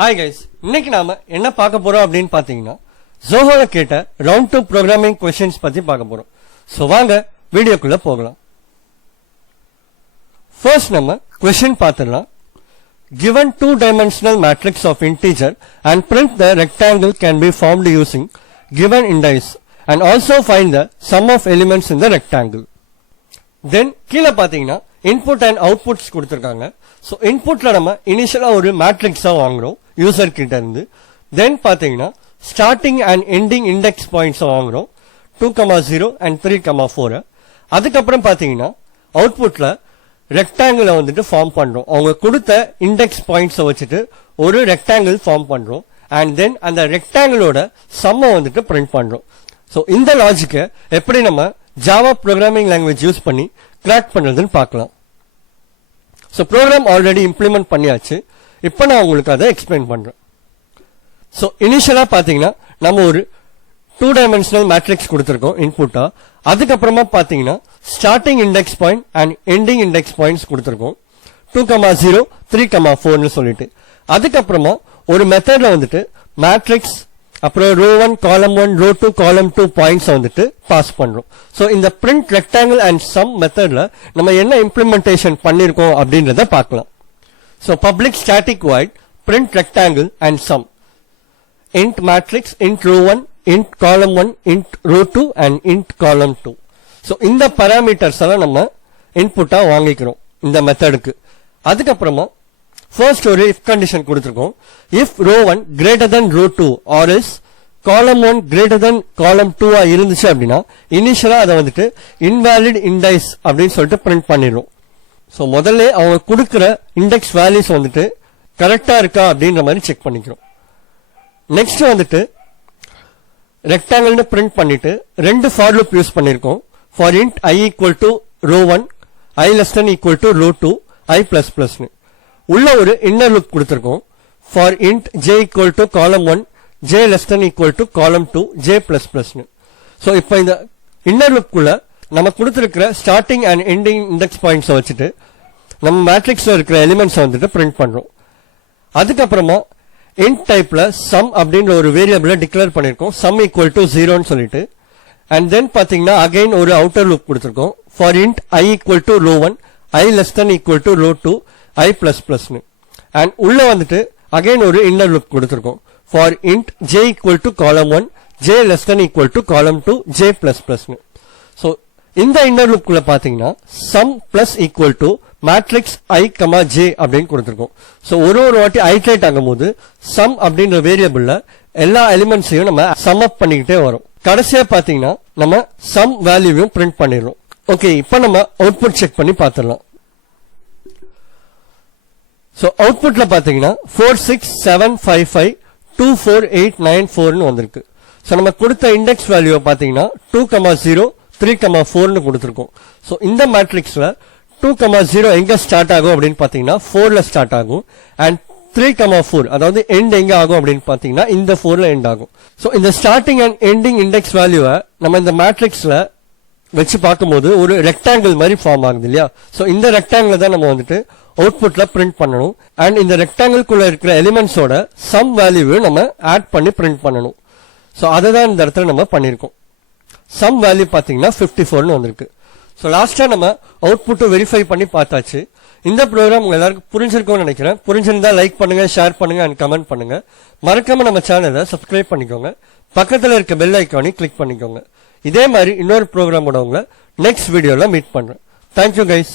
Hi guys, இன்னைக்கு நாம என்ன பார்க்க போறோம் அப்படின்னு பாத்தீங்கன்னா ஜோஹோல கேட்ட round 2 programming questions பத்தி பார்க்க போறோம். சோ வாங்க வீடியோக்குள்ள போகலாம். First நம்ம question பார்த்திடலாம். Given two-dimensional matrix of integer and print the rectangle can be formed using given index and also find the sum of elements in the rectangle. Then கீழ பாத்தீங்கன்னா input and outputs கொடுத்திருக்காங்க. So inputல நம்ம இனிஷியலா ஒரு மேட்ரிக்ஸா வாங்குறோம் user கிட்ட இருந்து. தென் பாத்தீங்கன்னா starting and ending index points வாங்குறோம் 2,0 and 3,4. அதுக்கப்புறம் பாத்தீங்கன்னா அவுட்புட்ல ரெக்டாங்கிள் வந்துட்டு ஃபார்ம் பண்றோம். அவங்க கொடுத்த இண்டெக்ஸ் பாயிண்ட்ஸ் வச்சுட்டு ஒரு ரெக்டாங்கிள் ஃபார்ம் பண்றோம். அண்ட் தென் அந்த ரெக்டாங்கிளோட சம்ம வந்துட்டு பிரிண்ட் பண்றோம். சோ இந்த லாஜிக்கை எப்படி நம்ம ஜாவா ப்ரோக்ராமிங் லாங்குவேஜ் யூஸ் பண்ணி கிராக் பண்றதுன்னு பார்க்கலாம். சோ ப்ரோக்ராம் ஆல்ரெடி இம்ப்ளிமெண்ட் பண்ணியாச்சு. இப்போ நான் உங்களுக்கு அதை எக்ஸ்பிளைன் பண்றேன். சோ இனிஷியலா பாத்தீங்கன்னா நம்ம ஒரு 2-dimensional மேட்ரிக்ஸ் கொடுத்திருக்கோம் இன்புட்டா. அதுக்கப்புறமா பாத்தீங்கன்னா starting index point and ending index points கொடுத்திருக்கோம் 2,0 3,4 சொல்லிட்டு. அதுக்கப்புறமா ஒரு மெத்தட்ல வந்துட்டு மேட்ரிக்ஸ் அப்புறம் ரோ 1 காலம் 1 ரோ 2 காலம் 2 பாயிண்ட்ஸ் வந்துட்டு பாஸ் பண்றோம். சோ இந்த பிரிண்ட் ரெக்டாங்கிள் அண்ட் சம் மெத்தட்ல நம்ம என்ன இம்ப்ளிமெண்டேஷன் பண்ணிருக்கோம் அப்படின்றத பார்க்கலாம். So public static void print rectangle and sum int matrix int row 1 int column 1 int row 2 and int column 2. So இந்த பாராமீட்டர்ஸ் எல்லாம் நம்ம இன்புட்டா வாங்கிக்கிறோம் இந்த மெத்தடுக்கு. அதுக்கப்புறமா ஃபர்ஸ்ட் ஒரு if கண்டிஷன் கொடுத்திருக்கோம். if row 1 greater than row 2 or else column 1 greater than column 2 இருந்துச்சு அப்படின்னா இனிஷியலா அதை வந்துட்டு invalid index அப்படின்னு சொல்லிட்டு பிரிண்ட் பண்ணிடுறோம். சோ முதல்ல அவங்க கொடுக்கிற இண்டெக்ஸ் வேல்யூஸ் வந்துட்டு கரெக்டா இருக்கா அப்படின்ற மாதிரி செக் பண்ணிக்கிறோம். நெக்ஸ்ட் வந்துட்டு ரெக்டாங்கிள்னு பிரிண்ட் பண்ணிட்டு ரெண்டு ஃபார் லூப் யூஸ் பண்ணிருக்கோம். For int i equal to row 1 i less than equal to row 2 i plus plus னு உள்ள ஒரு இன்னர் லூப் கொடுத்திருக்கோம். For int j equal to column 1 j less than equal to column 2 j plus plus னு. So இப்போ இந்த inner loop குள்ள நம்ம கொடுத்திருக்கிற starting and ending index points வச்சுட்டு நம்ம மேட்ரிக்ஸ்ல இருக்கிற எலிமெண்ட்ஸ் வந்துட்டு பிரிண்ட் பண்றோம். அதுக்கப்புறமா int டைப்ல sum அப்படின்ற ஒரு வேரியபிளை டிக்ளேர் பண்ணிருக்கோம். sum equal to 0 னு சொல்லிட்டு. அண்ட் தென் பாத்தீங்கன்னா அகைன் ஒரு அவுட்டர் லூப் கொடுத்திருக்கோம். For int i equal to row 1 i less than equal to row 2 i plus plus னு. அண்ட் உள்ள வந்துட்டு அகைன் ஒரு இன்னர் லூப் கொடுத்திருக்கோம். For int j equal to column 1 j less than equal to column 2 j plus plus னு. So இந்த inner loop குள்ள பாத்தீங்கன்னா sum plus equal to matrix i, j அப்படின்னு கொடுத்திருக்கோம். சோ ஒரு வாட்டி ஐட்ரேட் ஆகும்போது sum அப்படின்ற வேரியபிள்ல எல்லா எலிமெண்ட்ஸையும் நம்ம சம் அப் பண்ணிக்கிட்டே வரும். கடைசியா பாத்தீங்கன்னா நம்ம sum வேல்யூவையும் பிரிண்ட் பண்ணிடுறோம். ஓகே, இப்போ நம்ம அவுட்புட் செக் பண்ணி பார்த்துடலாம். சோ அவுட்புட்ல பாத்தீங்கன்னா 467552489 னு வந்திருக்கு. சோ நம்ம கொடுத்த இண்டெக்ஸ் வேல்யூவை பாத்தீங்கன்னா 2,0 3,4 கொடுத்திருக்கோம். சோ இந்த மேட்ரிக்ஸ்ல 2,0 எங்க ஸ்டார்ட் ஆகும் அப்படின்னு பாத்தீங்கன்னா 4ல ஸ்டார்ட் ஆகும். அண்ட் 3,4 அதாவது எண்ட் எங்க ஆகும் அப்படின்னு பாத்தீங்கன்னா இந்த 4ல எண்ட் ஆகும். சோ இந்த ஸ்டார்டிங் அண்ட் எண்டிங் இண்டெக்ஸ் வேல்யூவை நம்ம இந்த மேட்ரிக்ஸ்ல வச்சு பார்க்கும்போது ஒரு ரெக்டாங்கிள் மாதிரி ஃபார்ம் ஆகுது இல்லையா? சோ இந்த ரெக்டாங்கிள் தான் நம்ம வந்துட்டு அவுட்புட்ல பிரிண்ட் பண்ணணும். அண்ட் இந்த ரெக்டாங்கிள்குள்ள இருக்கிற எலிமெண்ட்ஸோட சம் வேல்யூவை நம்ம ஆட் பண்ணி பிரிண்ட் பண்ணணும். சோ அதை தான் இந்த இடத்துல நம்ம பண்ணிருக்கோம். சம் வேல்யூ பாத்தீங்கன்னா 54 வந்திருக்கு. சோ லாஸ்டா நம்ம அவுட்புட் வெரிஃபை பண்ணி பார்த்தாச்சு. இந்த ப்ரோக்ராம் உங்க எல்லாருக்கும் புரிஞ்சிருக்கும்னு நினைக்கிறேன். புரிஞ்சிருந்தா லைக் பண்ணுங்க, ஷேர் பண்ணுங்க அண்ட் கமெண்ட் பண்ணுங்க. மறக்காம நம்ம சேனலை சப்ஸ்கிரைப் பண்ணிக்கோங்க. பக்கத்துல இருக்க பெல் ஐக்கானை கிளிக் பண்ணிக்கோங்க. இதே மாதிரி இன்னொரு ப்ரோக்ராமோட உங்களை நெக்ஸ்ட் வீடியோல மீட் பண்றேன். Thank you guys.